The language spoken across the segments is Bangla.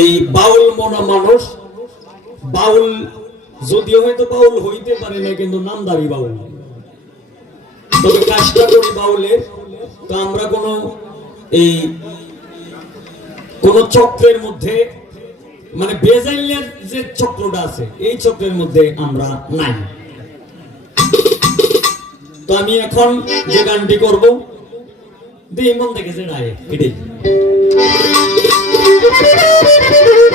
এই বাউল মনা মানুষ, বাউল যদিও হয়তো বাউল হইতে পারে না, কিন্তু নামদারি বাউল। তবে কাজটা করি বাউলের তো আমরা কোনো এই কোন চক্রের মধ্যে মানে বেজাইলের যে চক্রটা আছে, এই চক্রের মধ্যে আমরা নাই। তো আমি এখন যে গানটি করব, দিই মন থেকে যে নাই এটাই। আমি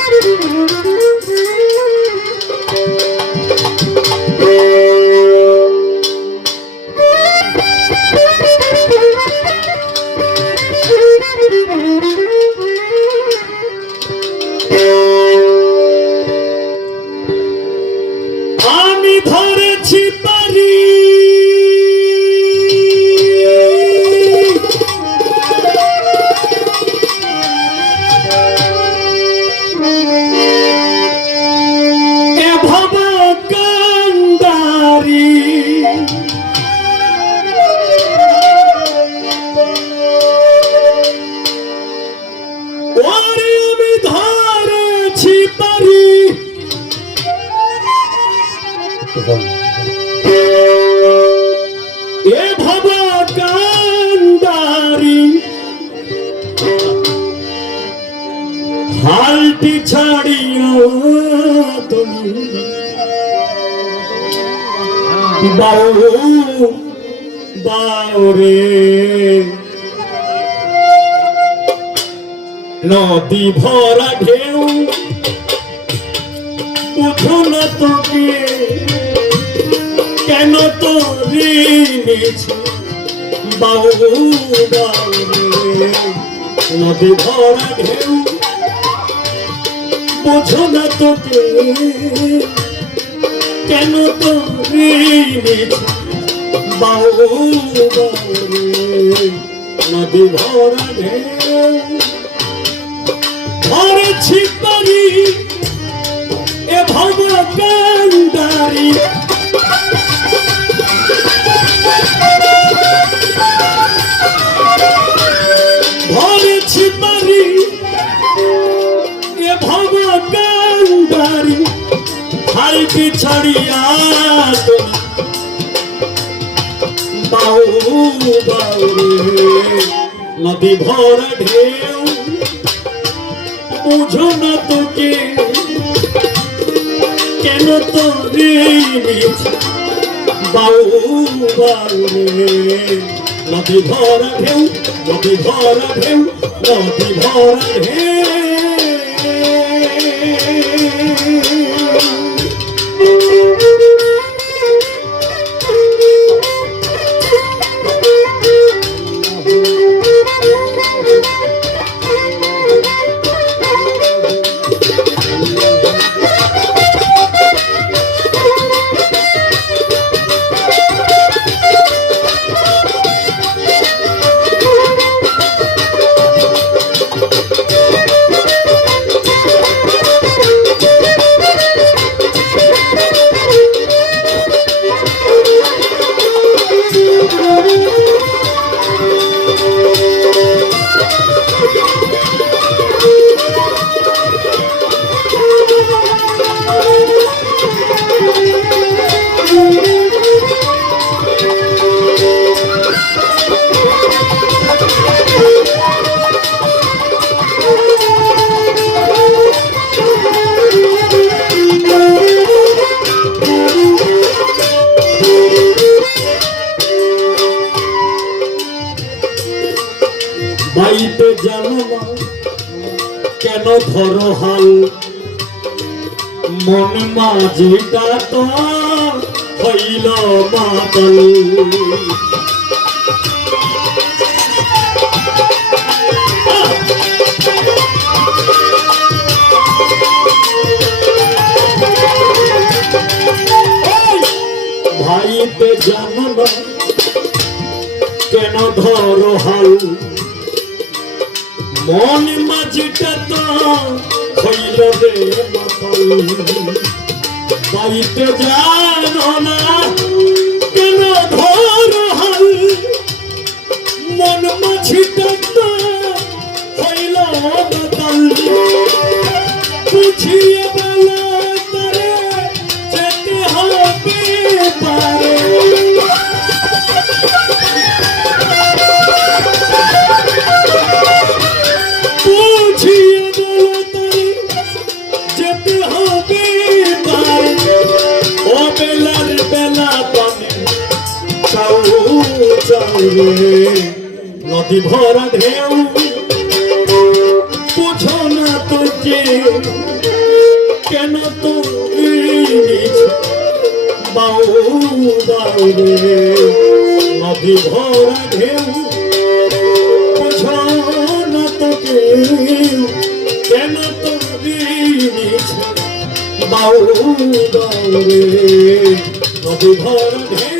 এ ভব কান্দারি। হালটি ছাড়িও তুমি। বাউ বাউরে। নদী ভরা ঢেউ উঠো না তোকে কেন তো ঋণেছি বাউ বাউ নদী ভরা ঢেউ। বোঝো না তোকে, কেন তো ঋণেছি বাউ বাউ নদী ভরা ঢেউ। ধরেছি পারি এ ভব ধরেছি পারি, এ ভব কান্দারি হালটি ছাড়িয়া তুমি বাউ বাউ রে নদী ভরা ঢেউ, বুঝো না তোকে, কেন তো বাউ বাউ রে নদী ভরা ঢেউ নদী ভরা ঢেউ নদী ভরা ঢেউ। বাড়িতে জানো না কেন ধরো হাল মন মাঝিটা তো হইল মাতল ভাইতে জানো না কেন ধরো হাল মন মাঝিটা তো হইল রে বাড়িতে জানো না কেন ধর হাল? মন মাঝিটা তো হইল মাতাল রে নদী ভরা ঢেউ। বুঝো না তো কেন তো বাউ বাউ নদী ভরা ঢেউ। বুঝো না তো কেন তো বাউ বাউ রে নদী ভরা ঢেউ।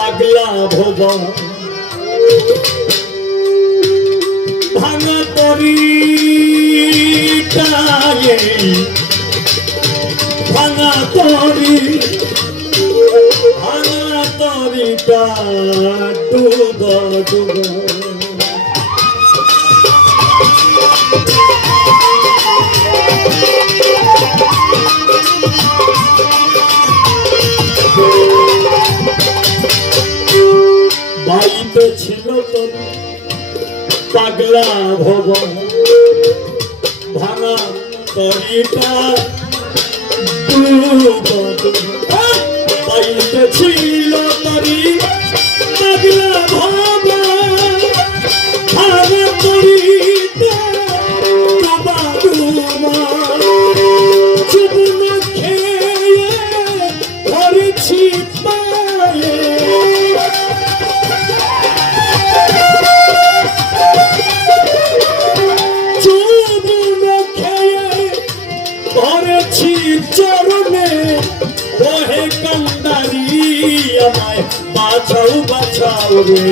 পাগলা ভোবা ভাঙা তরি ভাঙা তরি ভাঙা তরিটা ডুবা ডুবা। বাড়িতে ছিল তোর পাগলা ভবন ভাঙা তরিটা বাড়িতে ছিল। কান্দারি আমায় বাঁচাও বাঁচাও রে।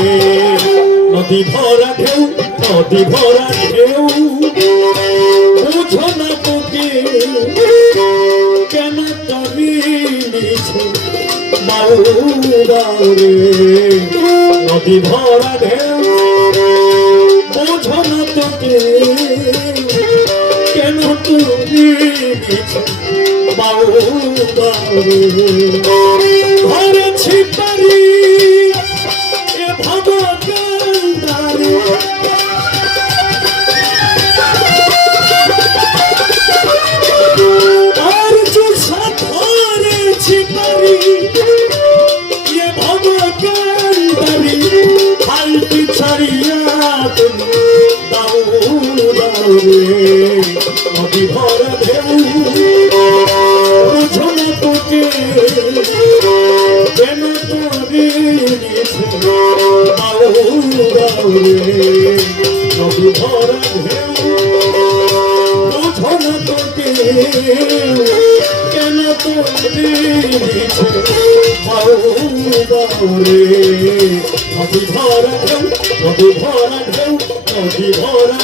নদী ভরা ঢেউ, নদী ভরা ঢেউ। বুঝো না তোকে, কেন রে। নদী ভরা ঢেউ, বোঝো না তোকে বাউ বাউ ধরেছি পারি নদী ভরা ঢেউ বুঝো না তোকে কেন তোরে নদী ভরা ঢেউ বুঝো তোকে কেন তোরে নদী নদী ভরা